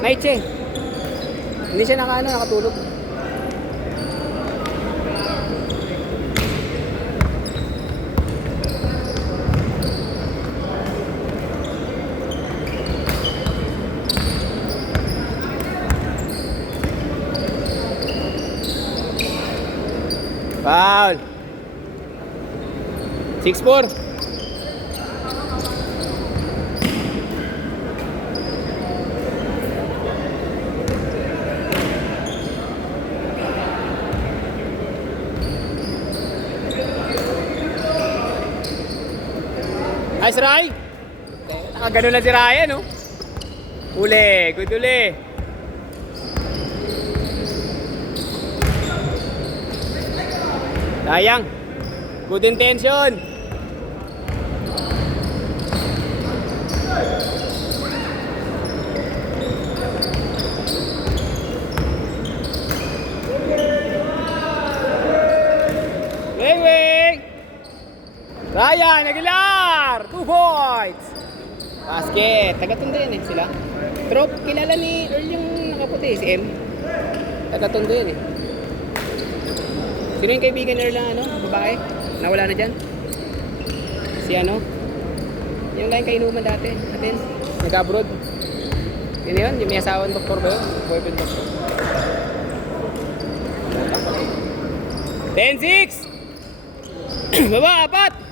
Night siya eh. Hindi siya nakatulog. Foul. 6-4. Nice, Ray. Nakagano na si Ryan, no? Uli, good uli. Sayang. Good intention. Wing. Ryan Aguilar, 2 points. Basket. Taga-Tondo yan eh sila. Pero kilala ni Earl yung nakaputi, si M. Taga-Tondo yan eh. Sino yung kaibigan ni Earl na babae? Nawala na dyan? Si yung lang kainuman dati natin. Nag-abroad. Yun yun? Yung may asawang doktor ba yun? Boyfriend doktor. 10-6! Baba, 4!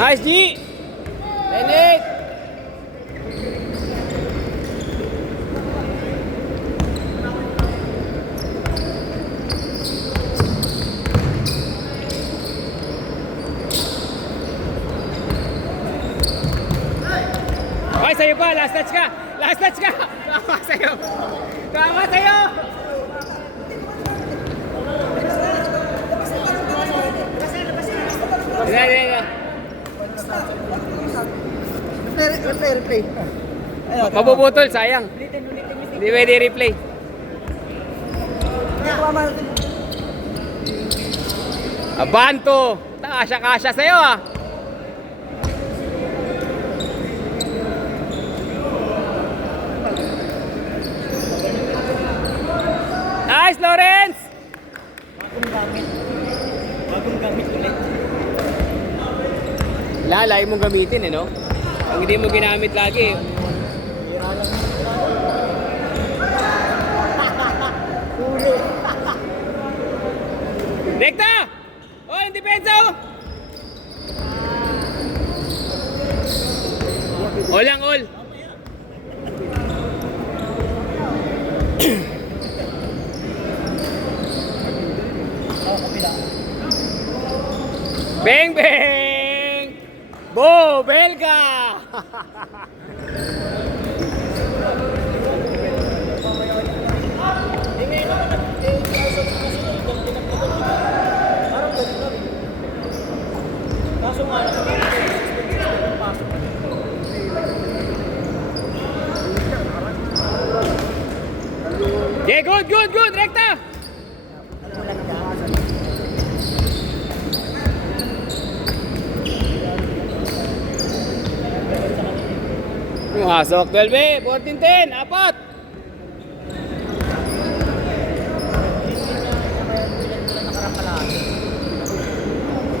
Nice, G! 10-8! Ay, sa'yo pa! Last touch ka! Last touch ka! Tama sa'yo! Tama sa'yo! Hindi. Replay. Mabubutol, sayang. Hindi pwede replay. Abanto! Kasya sa'yo ah! Nice, Lawrence! Bagong gamit ulit. Lalay mong gamitin no? Ang hindi mo ginamit lagi. Huli. Dekta! Oh, yung depensa oh! All lang, all! Bang bang! Bo, Belga! Yeah, good, rekta! Pumasok, 12, 14-10, 4!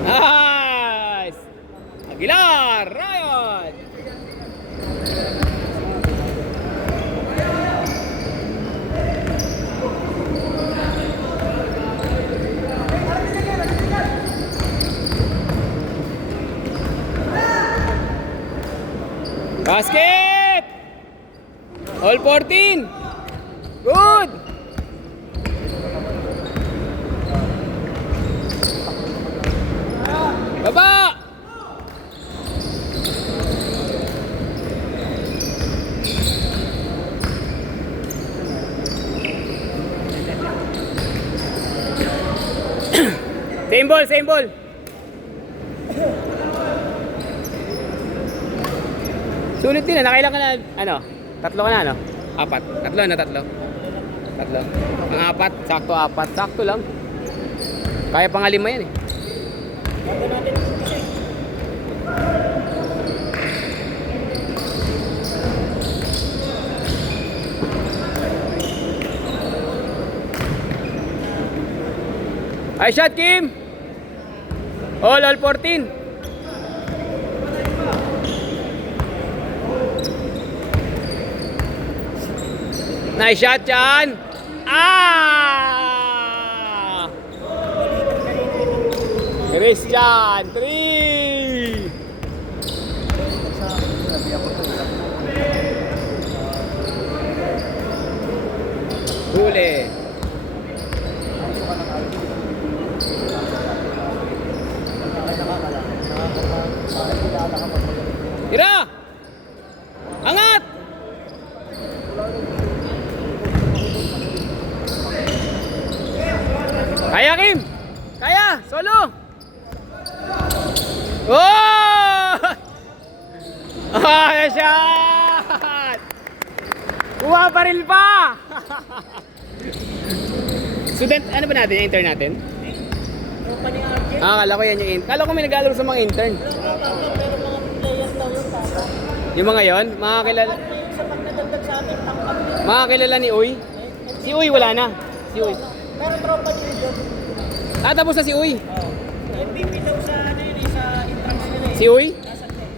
Nice! Aguilar, Ryan! Basket! All 14! Good! Baba! Same ball. Sulit din nakailan ka na, tatlo ka na, 4. Tatlo. Ang 4, sakto 4. Sakto lang. Kaya pang 5 yan eh. Ay, shot, Kim! All 14. Nice shot, Chan! Ah! Christian, 3! Huli. Tira! Angat! Kaya, Kim! Kaya! Solo! Oh! Ah, shot! Kuha pa rin pa! Student, ano ba natin? Yung intern natin? Tropa ni RJ. Ah, akala ko yan yung intern. Akala ko may nag-alaro sa mga intern. Pero mga players daw yung tata. Yung mga yon, mga kilala, Sa pag nadagdag sa amin, tangkap yun. mga kilala ni Uy. Si Uy wala na. Si Uy. Pero tropa ni RJ. Ah, tapos na si Uy. MVP daw sa ano yun, sa intrams nila eh. Si Uy? Nasa amin.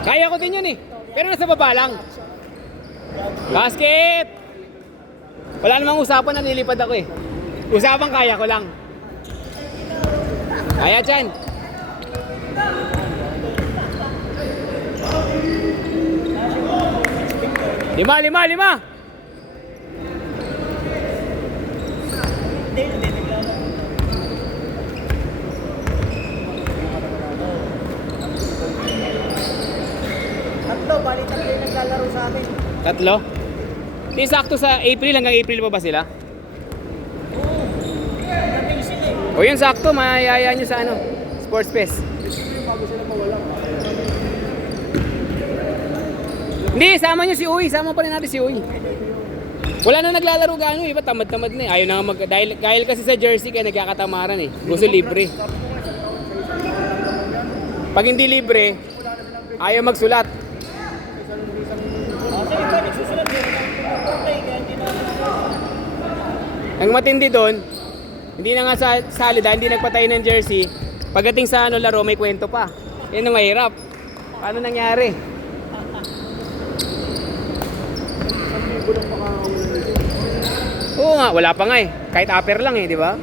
Kaya ko din yun eh. Pero nasa baba lang. Basket! Wala namang usapan na nilipad ako eh. Usapan kaya ko lang. Kaya, Chan. Lima! Tatlo, bali tatlo yung naglalaro sa amin. Tatlo? Di sakto sa April, hanggang April pa ba sila? Nating sila eh. O yun sakto, mayayaya nyo sa ano, Sports Fest. Hindi, sama nyo si Uy, sama pa rin natin si Uy. Wala na naglalaro gaano, iba tamad-tamad na eh. Ayaw na nga dahil kasi sa jersey kaya nagkakatamaran eh. Gusto libre. Pag hindi libre, ayaw magsulat. Kasi iba nagsusulat yun. Pumupunta eh, kaya hindi na. Ang matindi doon, hindi na nga sa salida, hindi nagpatay ng jersey. Pagdating sa ano laro, may kwento pa. Yan ang mahirap. Paano nangyari? Oo nga, wala pa nga eh. Kahit upper lang eh, di ba?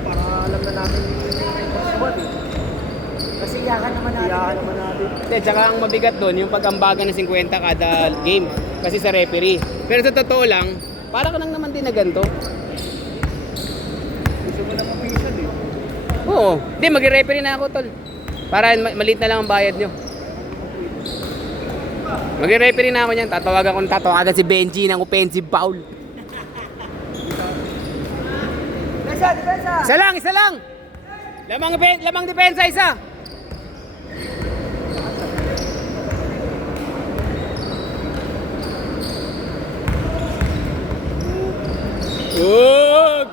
Para alam na natin kasi yakan naman natin. Hindi, tsaka ang mabigat doon, yung pag-ambagan ng 50 kada game. Kasi sa referee. Pero sa totoo lang, para ka lang naman din na ganito. Gusto mo na mapisan eh. Oo. Hindi, mag-referee na ako, tol. Para maliit na lang ang bayad nyo. Mag-referee na ako niyan. Tatawagan si Benji ng offensive foul. Depensa! Isa lang! Lamang depensa, isa! Huwag!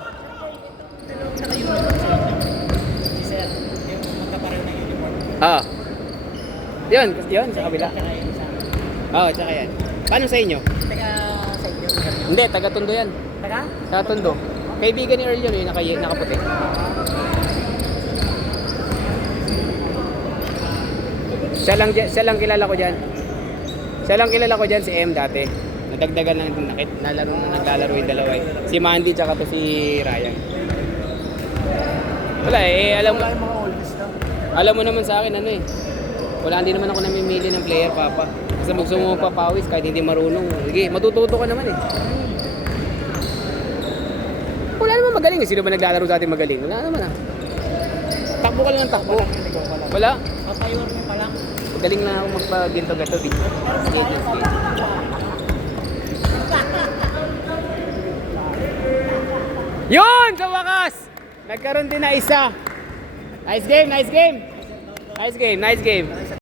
Si Sir, yung magkapareho ng uniform. Ah. Yun, sa kabila. Tsaka yung sa amin. Oo, tsaka yan. Paano sa inyo? Taga sa inyo. Hindi, taga-Tondo yan. Taga? Taga-Tondo. Kaibigan ni Earl yun, yung nakaputi. Siya lang kilala ko dyan. Siya lang kilala ko dyan, si M dati. Nadagdagan lang, naglalaro yung dalawa eh. Si Mandy tsaka to si Ryan. Wala eh, alam mo naman sa akin ano eh. Hindi naman ako namimili ng player, Papa. Kasi gusto mo magpapawis kahit hindi marunong. Sige, matututo ka naman eh. Wala naman magaling eh. Sino ba naglalaro sa atin magaling? Wala naman ah. Takbo ka lang ng takbo. Wala. Papayuan mo pa lang. Galing na ako magpa-ginto-gato. Yun! Sa wakas! Nagkaroon din na isa. Nice game!